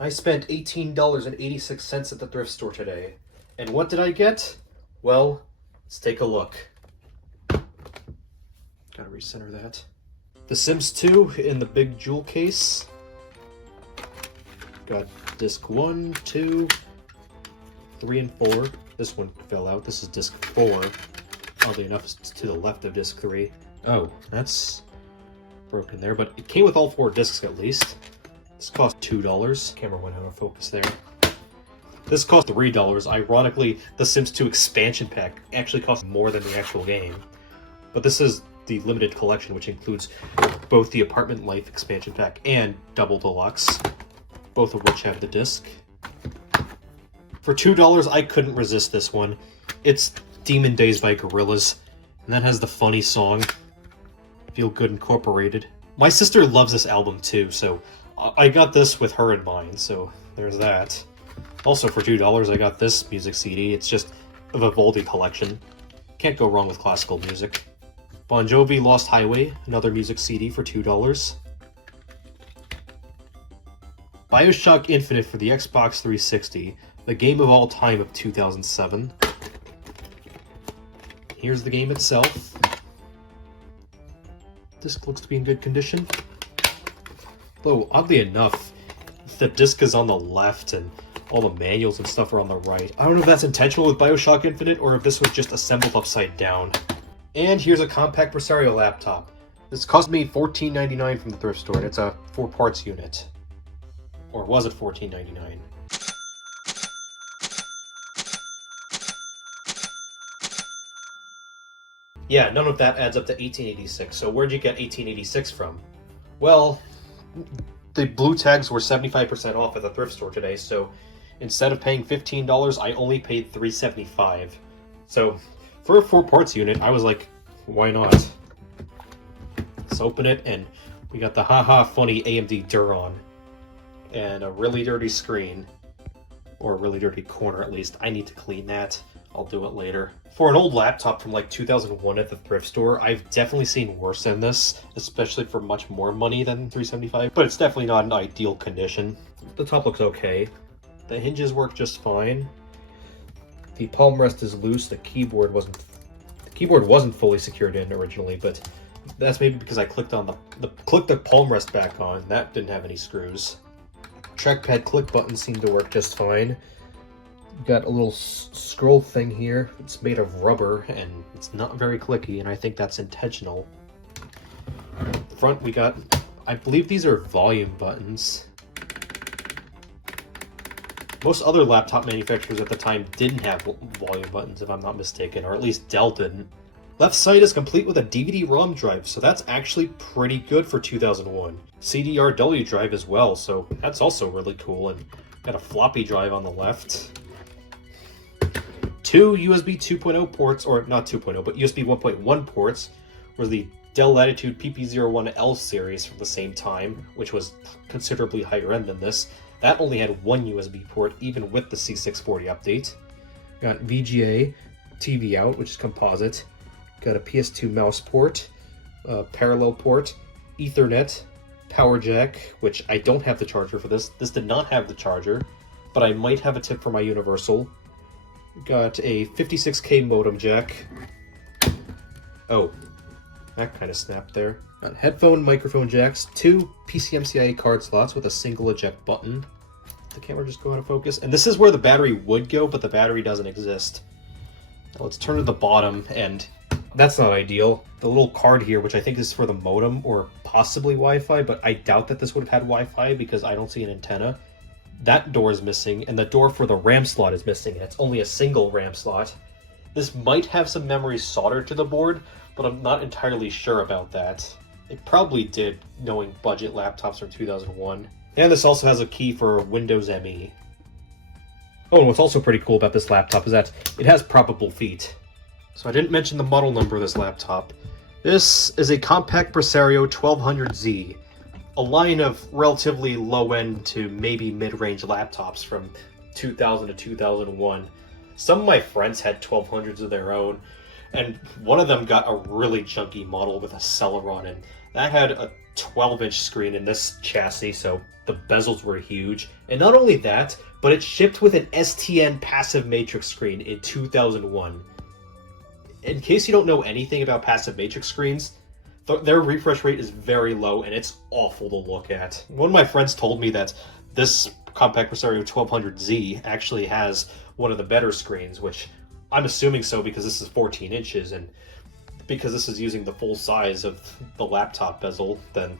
I spent $18.86 at the thrift store today. And what did I get? Well, let's take a look. Gotta recenter that. The Sims 2 in the big jewel case. Got disc 1, 2, 3, and 4. This one fell out. This is disc 4. Oddly enough, it's to the left of disc 3. Oh, that's broken there, but it came with all 4 discs at least. This cost $2. Camera went out of focus there. This cost $3. Ironically, the Sims 2 expansion pack actually cost more than the actual game. But this is the limited collection, which includes both the Apartment Life expansion pack and Double Deluxe, both of which have the disc. For $2, I couldn't resist this one. It's Demon Days by Gorillaz, and that has the funny song, Feel Good Incorporated. My sister loves this album too, so I got this with her in mind, so there's that. Also for $2, I got this music CD. It's just a Vivaldi collection. Can't go wrong with classical music. Bon Jovi Lost Highway, another music CD for $2. BioShock Infinite for the Xbox 360, the game of all time of 2007. Here's the game itself. Disc looks to be in good condition. Though, oddly enough, the disc is on the left and all the manuals and stuff are on the right. I don't know if that's intentional with BioShock Infinite or if this was just assembled upside down. And here's a compact Presario laptop. This cost me $14.99 from the thrift store, and it's a 4 parts unit. Or was it $14.99? Yeah, none of that adds up to $18.86, so where'd you get $18.86 from? Well, the blue tags were 75% off at the thrift store today, so instead of paying $15, I only paid $3.75. So, for a 4 parts unit, I was like, why not? Let's open it, and we got the haha funny AMD Duron. And a really dirty screen. Or a really dirty corner, at least. I need to clean that. I'll do it later. For an old laptop from like 2001 at the thrift store, I've definitely seen worse than this, especially for much more money than $3.75, but it's definitely not in ideal condition. The top looks okay. The hinges work just fine. The palm rest is loose. The keyboard wasn't fully secured in originally, but that's maybe because I clicked the palm rest back on. That didn't have any screws. Trackpad click buttons seem to work just fine. Got a little scroll thing here. It's made of rubber and it's not very clicky, and I think that's intentional. Front we got, I believe these are volume buttons. Most other laptop manufacturers at the time didn't have volume buttons, if I'm not mistaken, or at least Dell didn't. Left side is complete with a DVD-ROM drive, so that's actually pretty good for 2001. CDRW drive as well, so that's also really cool, and got a floppy drive on the left. 2 USB 2.0 ports, or not 2.0, but USB 1.1 ports, were the Dell Latitude PP01L series from the same time, which was considerably higher end than this. That only had 1 USB port, even with the C640 update. Got VGA, TV out, which is composite. Got a PS2 mouse port, parallel port, Ethernet, power jack, which I don't have the charger for this. This did not have the charger, but I might have a tip for my Universal. Got a 56K modem jack. Oh, that kind of snapped there. Got headphone, microphone jacks, 2 PCMCIe card slots with a single eject button. The camera just go out of focus. And this is where the battery would go, but the battery doesn't exist. Now let's turn to the bottom, and that's not ideal. The little card here, which I think is for the modem or possibly Wi-Fi, but I doubt that this would have had Wi-Fi because I don't see an antenna. That door is missing, and the door for the RAM slot is missing, and it's only a single RAM slot. This might have some memory soldered to the board, but I'm not entirely sure about that. It probably did, knowing budget laptops from 2001. And this also has a key for Windows ME. Oh, and what's also pretty cool about this laptop is that it has proppable feet. So I didn't mention the model number of this laptop. This is a compact Presario 1200Z, a line of relatively low-end to maybe mid-range laptops from 2000 to 2001. Some of my friends had 1200s of their own, And one of them got a really junky model with a Celeron, and that had a 12-inch screen in this chassis, so the bezels were huge. And not only that, but it shipped with an STN passive matrix screen in 2001. In case you don't know anything about passive matrix screens, their refresh rate is very low and it's awful to look at. One of my friends told me that this compact Presario 1200Z actually has one of the better screens, which I'm assuming so because this is 14 inches, and because this is using the full size of the laptop bezel, then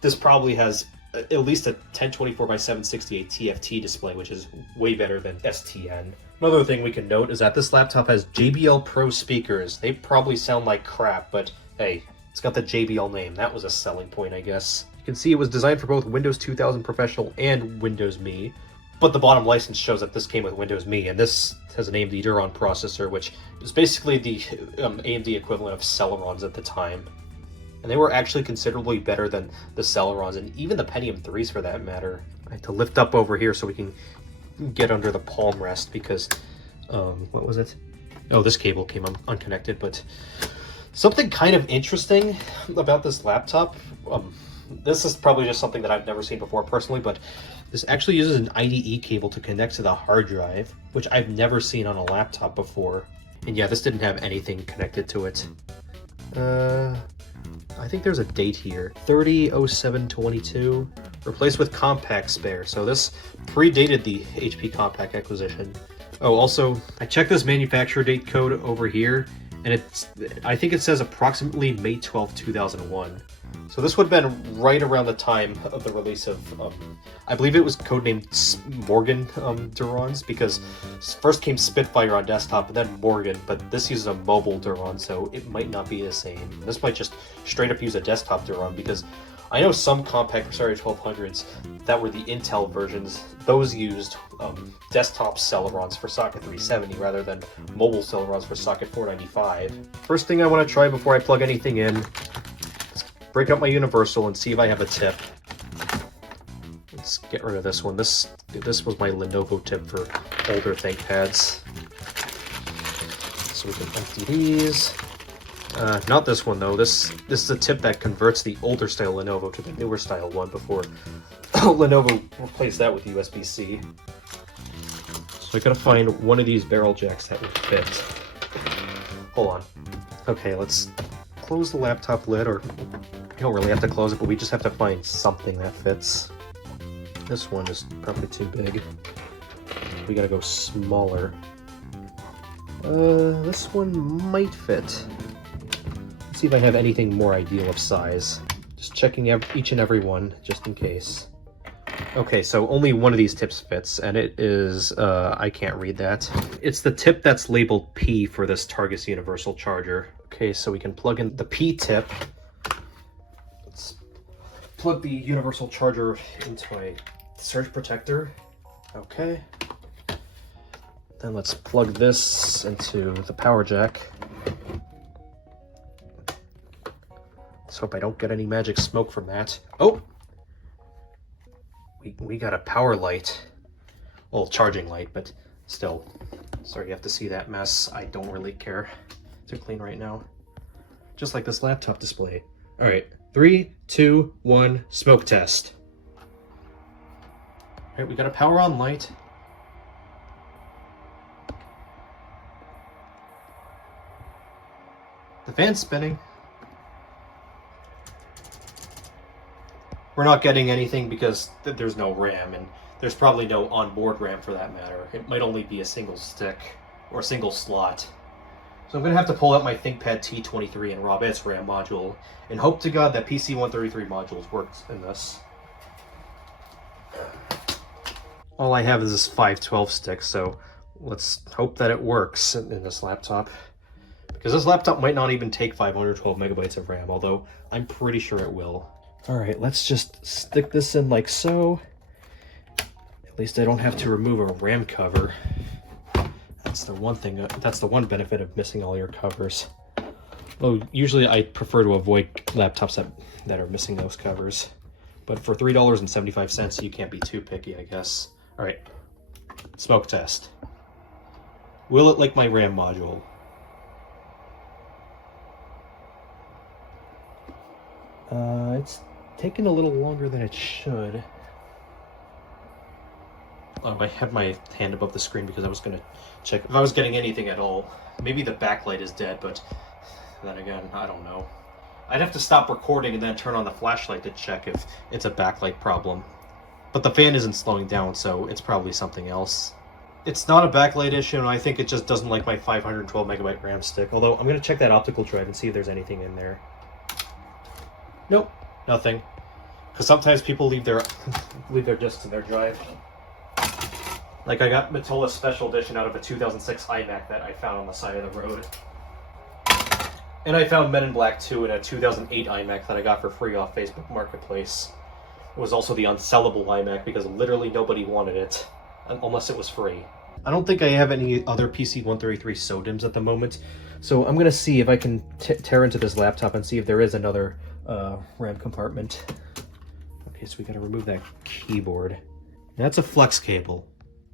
this probably has at least a 1024x768 TFT display, which is way better than STN. Another thing we can note is that this laptop has JBL Pro speakers. They probably sound like crap, but hey, it's got the JBL name. That was a selling point, I guess. You can see it was designed for both Windows 2000 Professional and Windows Me, but the bottom license shows that this came with Windows Me, and this has an AMD Neuron processor, which is basically the AMD equivalent of Celerons at the time. And they were actually considerably better than the Celerons, and even the Pentium 3s for that matter. I have to lift up over here so we can get under the palm rest, because, what was it? Oh, this cable came unconnected, but something kind of interesting about this laptop, this is probably just something that I've never seen before personally, but this actually uses an IDE cable to connect to the hard drive, which I've never seen on a laptop before. And yeah, this didn't have anything connected to it. I think there's a date here, 30/07/22, replaced with compact spare. So this predated the HP compact acquisition. Oh, also, I checked this manufacturer date code over here, and I think it says approximately May 12, 2001. So this would have been right around the time of the release of, I believe it was codenamed Morgan Durons, because first came Spitfire on desktop and then Morgan, but this uses a mobile Duron, so it might not be the same. This might just straight up use a desktop Duron, because I know some compact Presario 1200s that were the Intel versions, those used desktop Celerons for socket 370 rather than mobile Celerons for socket 495. First thing I want to try before I plug anything in, break up my universal and see if I have a tip. Let's get rid of this one. This was my Lenovo tip for older ThinkPads. So we can empty these. Not this one though. This is a tip that converts the older style Lenovo to the newer style one before Lenovo replaced that with USB-C. So I gotta find one of these barrel jacks that would fit. Hold on. Okay, let's close the laptop lid, or you don't really have to close it, but we just have to find something that fits. This one is probably too big. We gotta go smaller. This one might fit. Let's see if I have anything more ideal of size. Just checking each and every one, just in case. Okay, so only one of these tips fits, and it is, I can't read that. It's the tip that's labeled P for this Targus Universal Charger. Okay, so we can plug in the P tip. Let's plug the Universal Charger into my surge protector. Okay. Then let's plug this into the power jack. Let's hope I don't get any magic smoke from that. Oh! We got a power light. Well, charging light, but still. Sorry you have to see that mess. I don't really care. They're clean right now. Just like this laptop display. Alright, 3, 2, 1, smoke test. Alright, we got a power on light. The fan's spinning. We're not getting anything because there's no RAM, and there's probably no onboard RAM for that matter. It might only be a single stick or a single slot. So I'm going to have to pull out my ThinkPad T23 and rob its RAM module, and hope to God that PC133 modules works in this. All I have is this 512 stick, so let's hope that it works in this laptop. Because this laptop might not even take 512 megabytes of RAM, although I'm pretty sure it will. Alright, let's just stick this in like so. At least I don't have to remove a RAM cover. That's the one thing, that's the one benefit of missing all your covers. Well, usually I prefer to avoid laptops that are missing those covers. But for $3.75, you can't be too picky, I guess. Alright, smoke test. Will it like my RAM module? It's taking a little longer than it should. I had my hand above the screen because I was going to check if I was getting anything at all. Maybe the backlight is dead, but then again, I don't know. I'd have to stop recording and then turn on the flashlight to check if it's a backlight problem. But the fan isn't slowing down, so it's probably something else. It's not a backlight issue, and I think it just doesn't like my 512 megabyte RAM stick. Although, I'm going to check that optical drive and see if there's anything in there. Nope, nothing. Because sometimes people leave their discs in their drive. Like, I got Matola's Special Edition out of a 2006 iMac that I found on the side of the road. And I found Men in Black 2 in a 2008 iMac that I got for free off Facebook Marketplace. It was also the unsellable iMac because literally nobody wanted it, unless it was free. I don't think I have any other PC-133 SODIMMs at the moment, so I'm going to see if I can tear into this laptop and see if there is another RAM compartment. Okay, so we got to remove that keyboard. That's a flex cable.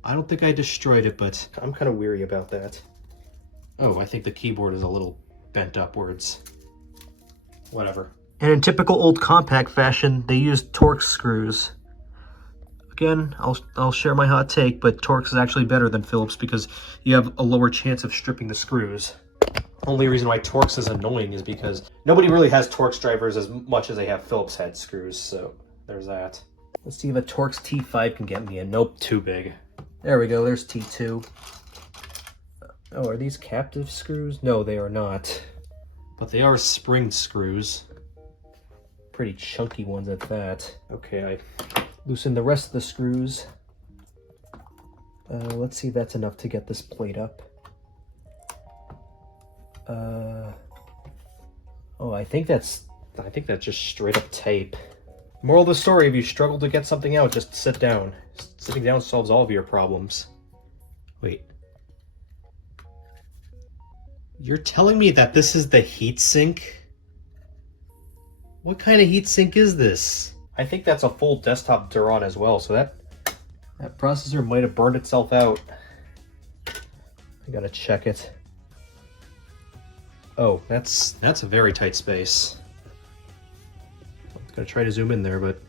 I don't think I destroyed it, but I'm kind of weary about that. Oh, I think the keyboard is a little bent upwards. Whatever. And in typical old compact fashion, they used Torx screws. Again, I'll share my hot take, but Torx is actually better than Phillips because you have a lower chance of stripping the screws. Only reason why Torx is annoying is because nobody really has Torx drivers as much as they have Phillips head screws, so there's that. Let's see if a Torx T5 can get me in. Nope, too big. There we go, there's T2. Oh, are these captive screws? No, they are not. But they are spring screws. Pretty chunky ones at that. Okay, I loosened the rest of the screws. Let's see if that's enough to get this plate up. Oh, I think that's just straight up tape. Moral of the story, if you struggle to get something out, just sit down. Sitting down solves all of your problems. Wait. You're telling me that this is the heatsink? What kind of heatsink is this? I think that's a full desktop Duron as well, so that processor might have burned itself out. I gotta check it. Oh, that's a very tight space. I'm gonna try to zoom in there, but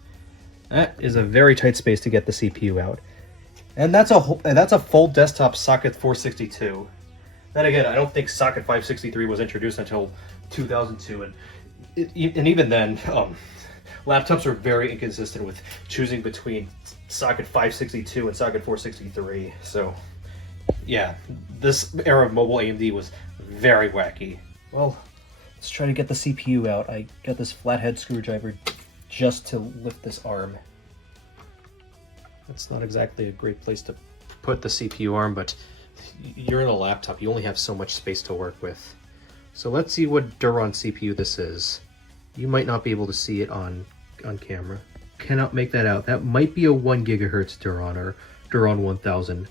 that is a very tight space to get the CPU out. And that's a full desktop socket 462. Then again, I don't think socket 563 was introduced until 2002, and even then, laptops are very inconsistent with choosing between socket 562 and socket 463. So, yeah, this era of mobile AMD was very wacky. Well, let's try to get the CPU out. I got this flathead screwdriver just to lift this arm. That's not exactly a great place to put the CPU arm, but you're in a laptop. You only have so much space to work with. So let's see what Duron CPU this is. You might not be able to see it on camera. Cannot make that out. That might be a 1 gigahertz Duron or Duron 1000.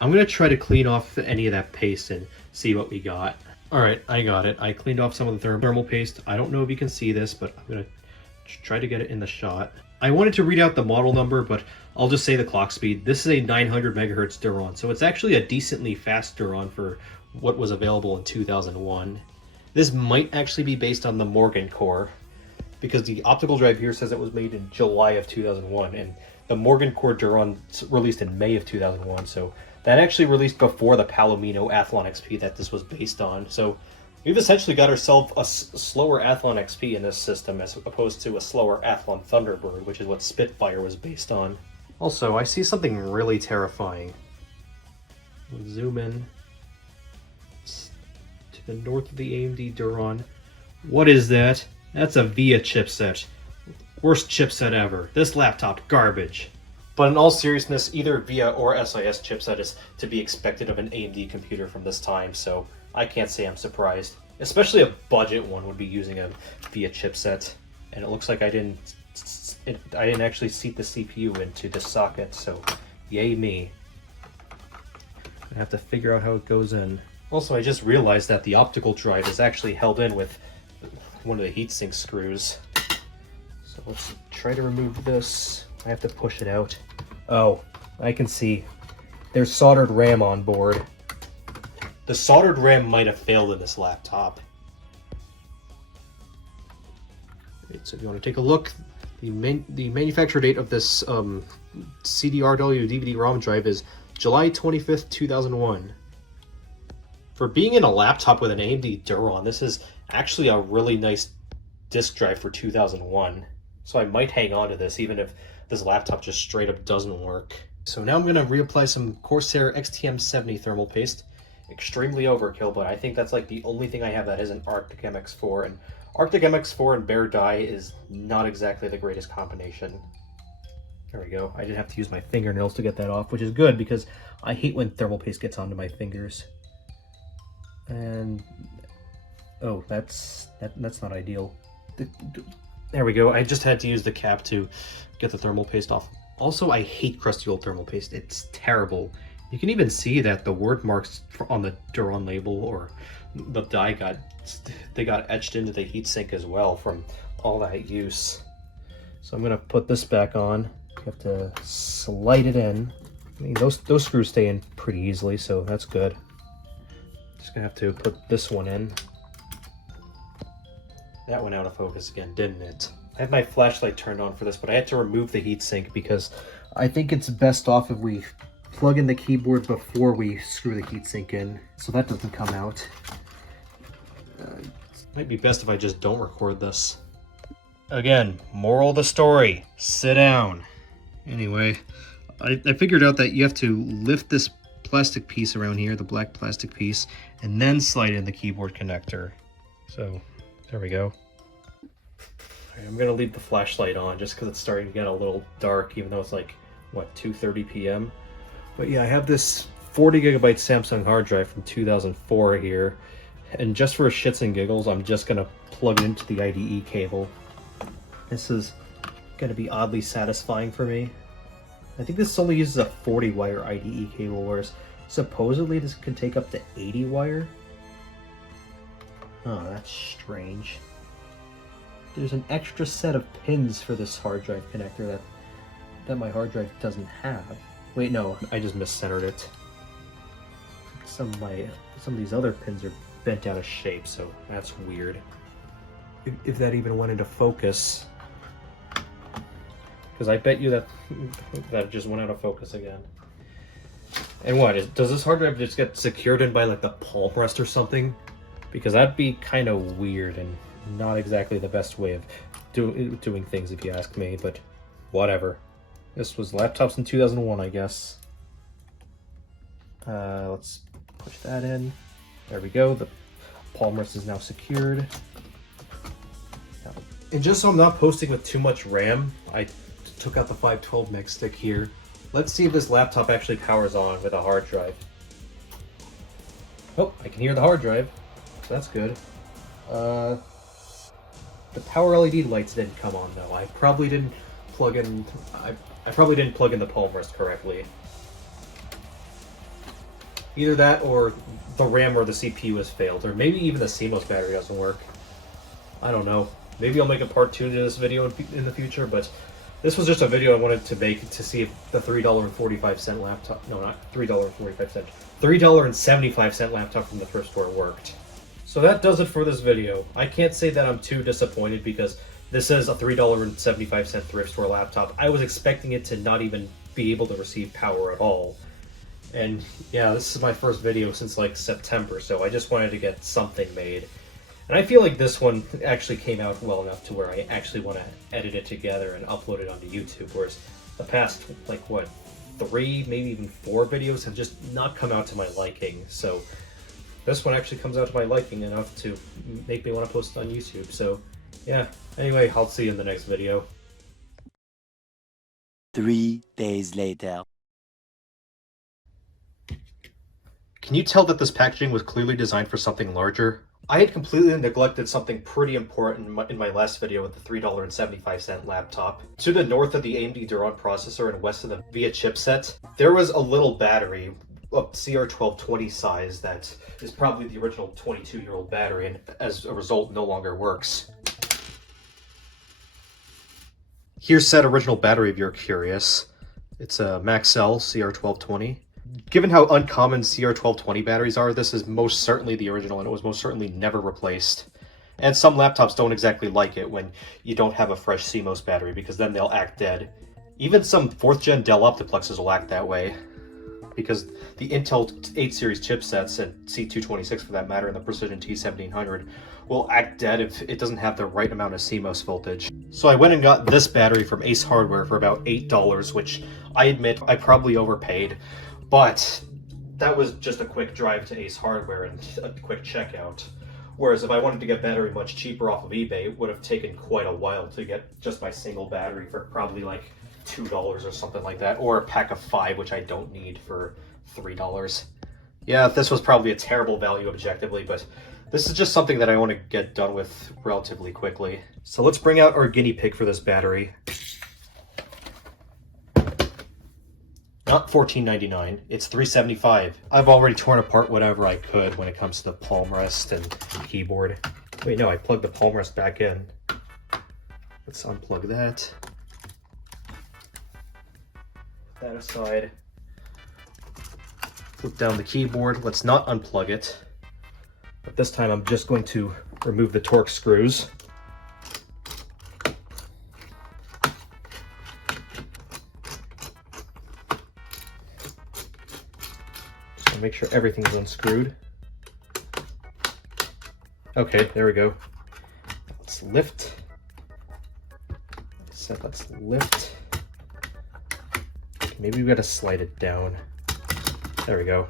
I'm going to try to clean off any of that paste and see what we got. Alright, I got it. I cleaned off some of the thermal paste. I don't know if you can see this, but I'm going to try to get it in the shot. I wanted to read out the model number, but I'll just say the clock speed. This is a 900 megahertz Duron, so it's actually a decently fast Duron for what was available in 2001. This might actually be based on the Morgan core, because the optical drive here says it was made in July of 2001, and the Morgan core Duron released in May of 2001, so that actually released before the Palomino Athlon XP that this was based on. So we've essentially got ourselves a slower Athlon XP in this system as opposed to a slower Athlon Thunderbird, which is what Spitfire was based on. Also, I see something really terrifying. We'll zoom in to the north of the AMD Duron. What is that? That's a VIA chipset. Worst chipset ever. This laptop, garbage. But in all seriousness, either VIA or SIS chipset is to be expected of an AMD computer from this time, so I can't say I'm surprised. Especially a budget one would be using a VIA chipset. And it looks like I didn't actually seat the CPU into the socket, so yay me. I have to figure out how it goes in. Also, I just realized that the optical drive is actually held in with one of the heatsink screws. So let's try to remove this. I have to push it out. Oh, I can see. There's soldered RAM on board. The soldered RAM might have failed in this laptop. Right, so if you want to take a look, the manufacture date of this CDRW DVD-ROM drive is July 25th, 2001. For being in a laptop with an AMD Duron, this is actually a really nice disk drive for 2001. So I might hang on to this even if this laptop just straight up doesn't work. So now I'm going to reapply some Corsair XTM70 thermal paste. Extremely overkill, but I think that's like the only thing I have that isn't Arctic MX4, and Arctic MX4 and bare dye is not exactly the greatest combination. There we go. I didn't have to use my fingernails to get that off, which is good because I hate when thermal paste gets onto my fingers. And oh, that's not ideal. There we go. I just had to use the cap to get the thermal paste off. Also, I hate crusty old thermal paste. It's terrible. You can even see that the word marks on the Duron label or the dye got etched into the heatsink as well from all that use. So I'm gonna put this back on. You have to slide it in. I mean, those screws stay in pretty easily, so that's good. Just gonna have to put this one in. That went out of focus again, didn't it? I have my flashlight turned on for this, but I had to remove the heatsink because I think it's best off if we plug in the keyboard before we screw the heatsink in, so that doesn't come out. It might be best if I just don't record this. Again, moral of the story, sit down. Anyway, I figured out that you have to lift this plastic piece around here, the black plastic piece, and then slide in the keyboard connector. So there we go. Right, I'm gonna leave the flashlight on just because it's starting to get a little dark, even though it's like, what, 2:30 p.m. But yeah, I have this 40 gigabyte Samsung hard drive from 2004 here, and just for shits and giggles, I'm just gonna plug it into the IDE cable. This is gonna be oddly satisfying for me. I think this only uses a 40 wire IDE cable, whereas supposedly this can take up to 80 wire. Oh, that's strange. There's an extra set of pins for this hard drive connector that my hard drive doesn't have. Wait, no, I just miscentered it. Some of these other pins are bent out of shape, so that's weird. If that even went into focus. Because I bet you that just went out of focus again. And what, does this hard drive just get secured in by like the palm rest or something? Because that'd be kind of weird and not exactly the best way of doing things if you ask me, but whatever. This was laptops in 2001, I guess. Let's push that in. There we go. The palm rest is now secured. And just so I'm not posting with too much RAM, I took out the 512 meg stick here. Let's see if this laptop actually powers on with a hard drive. Oh, I can hear the hard drive, so that's good. The power LED lights didn't come on though. I probably didn't plug in. I probably didn't plug in the palm rest correctly. Either that, or the RAM or the CPU has failed, or maybe even the CMOS battery doesn't work. I don't know. Maybe I'll make a part 2 to this video in the future, but this was just a video I wanted to make to see if the $3.45 laptop, no, not $3.45, $3.75 laptop from the thrift store worked. So that does it for this video. I can't say that I'm too disappointed because this is a $3.75 thrift store laptop. I was expecting it to not even be able to receive power at all. And yeah, this is my first video since like September, so I just wanted to get something made. And I feel like this one actually came out well enough to where I actually want to edit it together and upload it onto YouTube, whereas the past, like, what, 3, maybe even 4 videos have just not come out to my liking. So this one actually comes out to my liking enough to make me want to post it on YouTube. So yeah, anyway, I'll see you in the next video. 3 days later. Can you tell that this packaging was clearly designed for something larger? I had completely neglected something pretty important in my last video with the $3.75 laptop. To the north of the AMD Duron processor and west of the VIA chipset, there was a little battery, a CR1220 size, that is probably the original 22-year-old battery, and as a result no longer works. Here's said original battery if you're curious. It's a Maxell CR1220. Given how uncommon CR1220 batteries are, this is most certainly the original, and it was most certainly never replaced. And some laptops don't exactly like it when you don't have a fresh CMOS battery, because then they'll act dead. Even some 4th gen Dell Optiplexes will act that way, because the Intel 8 series chipsets, and C226 for that matter, and the Precision T1700 will act dead if it doesn't have the right amount of CMOS voltage. So I went and got this battery from Ace Hardware for about $8, which I admit I probably overpaid, but that was just a quick drive to Ace Hardware and a quick checkout. Whereas if I wanted to get battery much cheaper off of eBay, it would have taken quite a while to get just my single battery for probably like $2 or something like that, or a pack of 5, which I don't need, for $3. Yeah, this was probably a terrible value objectively, but this is just something that I want to get done with relatively quickly. So let's bring out our guinea pig for this battery. Not $14.99, it's $3.75. I've already torn apart whatever I could when it comes to the palm rest and keyboard. Wait, no, I plugged the palm rest back in. Let's unplug that. Put that aside. Flip down the keyboard. Let's not unplug it. But this time I'm just going to remove the Torx screws. So make sure everything's unscrewed. Okay, there we go. Let's lift. So let's lift. Maybe we gotta slide it down. There we go.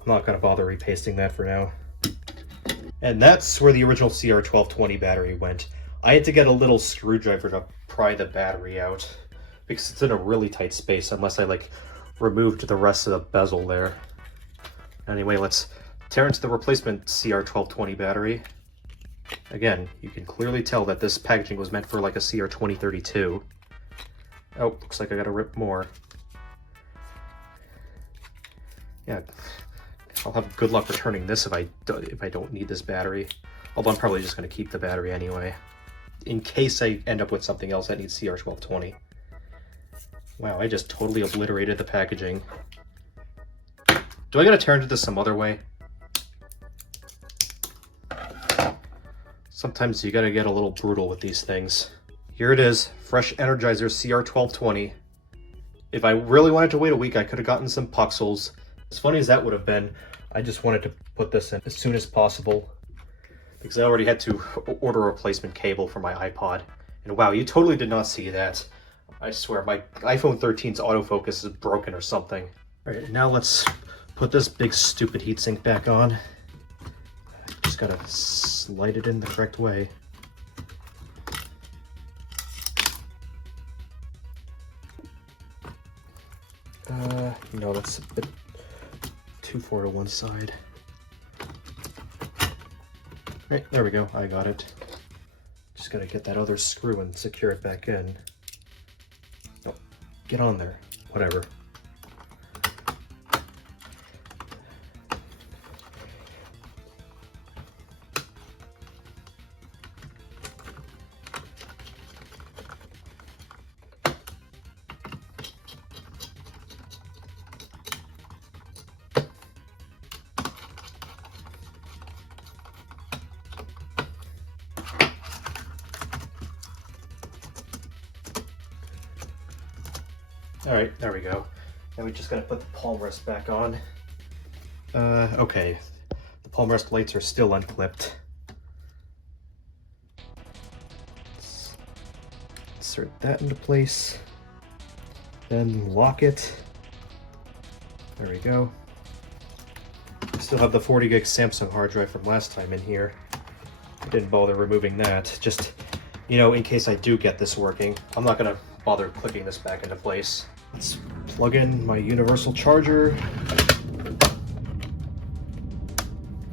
I'm not gonna bother repasting that for now. And that's where the original CR1220 battery went. I had to get a little screwdriver to pry the battery out, because it's in a really tight space unless I like removed the rest of the bezel there. Anyway, let's tear into the replacement CR1220 battery. Again, you can clearly tell that this packaging was meant for like a CR2032. Oh, looks like I gotta rip more. Yeah, I'll have good luck returning this if I don't need this battery. Although I'm probably just gonna keep the battery anyway, in case I end up with something else that needs CR1220. Wow, I just totally obliterated the packaging. Do I gotta turn to this some other way? Sometimes you gotta get a little brutal with these things. Here it is, fresh Energizer CR1220. If I really wanted to wait a week, I could have gotten some Puxels. As funny as that would have been, I just wanted to put this in as soon as possible, because I already had to order a replacement cable for my iPod. And wow, you totally did not see that. I swear, my iPhone 13's autofocus is broken or something. Alright, now let's put this big stupid heatsink back on. Just gotta slide it in the correct way. No, that's a bit too far to one side. Right, there we go, I got it. Just gotta get that other screw and secure it back in. Oh, get on there, whatever. Alright, there we go. Now we just gotta put the palm rest back on. Okay. The palm rest plates are still unclipped. Let's insert that into place. Then lock it. There we go. I still have the 40 gig Samsung hard drive from last time in here. I didn't bother removing that. Just, you know, in case I do get this working. I'm not gonna bother clipping this back into place. Let's plug in my universal charger.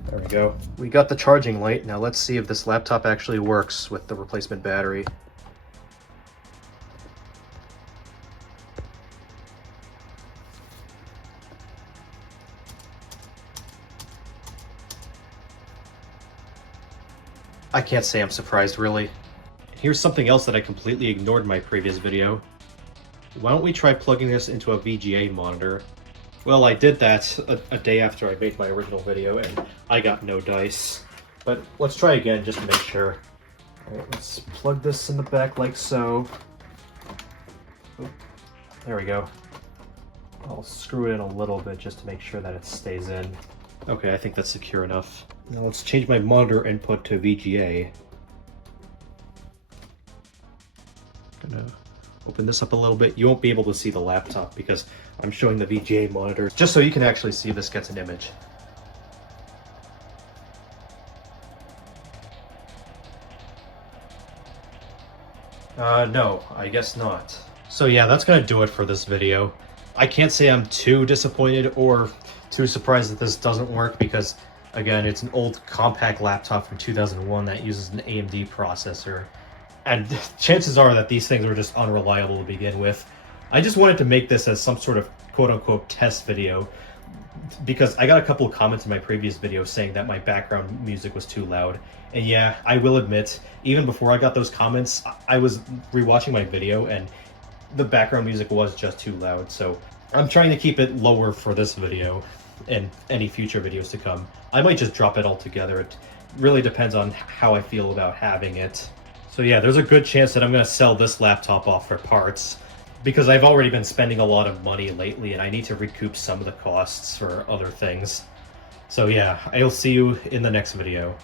There we go. We got the charging light. Now let's see if this laptop actually works with the replacement battery. I can't say I'm surprised, really. Here's something else that I completely ignored in my previous video. Why don't we try plugging this into a VGA monitor? Well, I did that a day after I made my original video, and I got no dice. But let's try again just to make sure. Alright, let's plug this in the back like so. Oop, there we go. I'll screw it in a little bit just to make sure that it stays in. Okay, I think that's secure enough. Now let's change my monitor input to VGA. Gonna open this up a little bit. You won't be able to see the laptop because I'm showing the VGA monitor, just so you can actually see this gets an image. No, I guess not. So yeah, that's gonna do it for this video. I can't say I'm too disappointed or too surprised that this doesn't work because, again, it's an old compact laptop from 2001 that uses an AMD processor. And chances are that these things are just unreliable to begin with. I just wanted to make this as some sort of quote-unquote test video because I got a couple of comments in my previous video saying that my background music was too loud. And yeah, I will admit, even before I got those comments, I was rewatching my video and the background music was just too loud. So I'm trying to keep it lower for this video and any future videos to come. I might just drop it altogether. It really depends on how I feel about having it. So yeah, there's a good chance that I'm going to sell this laptop off for parts because I've already been spending a lot of money lately and I need to recoup some of the costs for other things. So yeah, I'll see you in the next video.